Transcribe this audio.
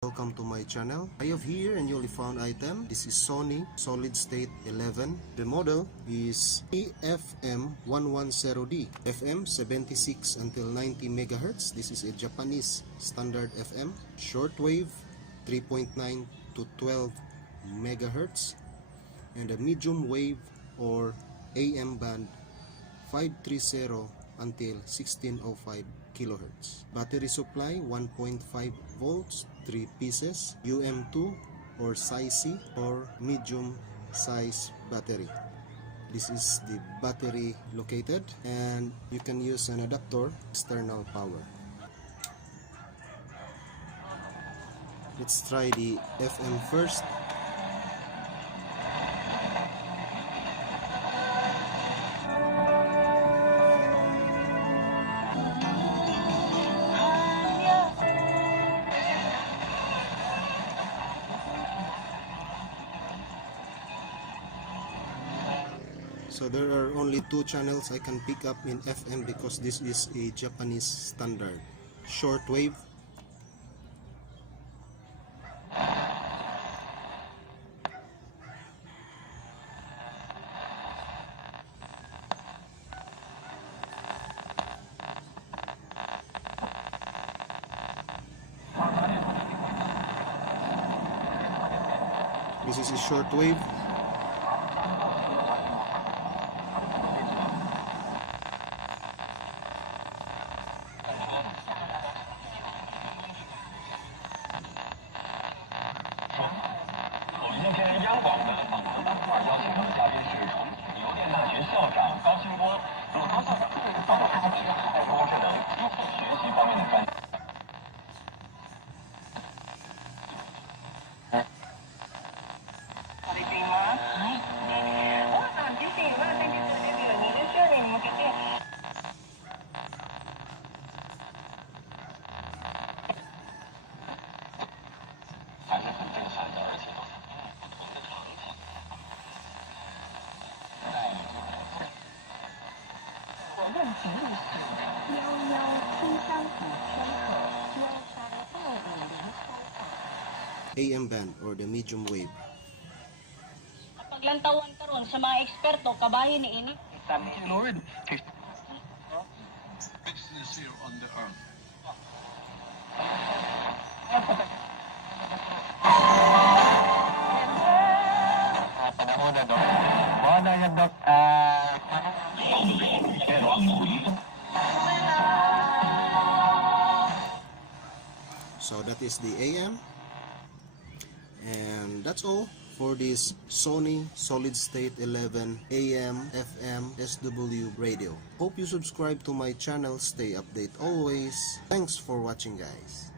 Welcome to my channel. I have here a newly found item. This is Sony Solid State 11. The model is EFM110D, FM 76 until 90 MHz. This is a Japanese standard FM. Shortwave 3.9 to 12 MHz, and a medium wave or AM band 530 until 1605 kHz. Battery supply 1.5 volts, 3 pieces, UM2 or size C or medium size battery. This is the battery located, and you can use an adapter, external power. Let's try the FM first. So there are only 2 channels I can pick up in FM because this is a Japanese standard. Shortwave, this is a shortwave. AM band or the medium wave. Paglantawan karon sa mga eksperto kabahin ni ini. Lord, business here on the earth. So that is the AM, and that's all for this Sony Solid State 11 AM FM SW radio. Hope you subscribe to my channel. Stay updated always. Thanks for watching, guys.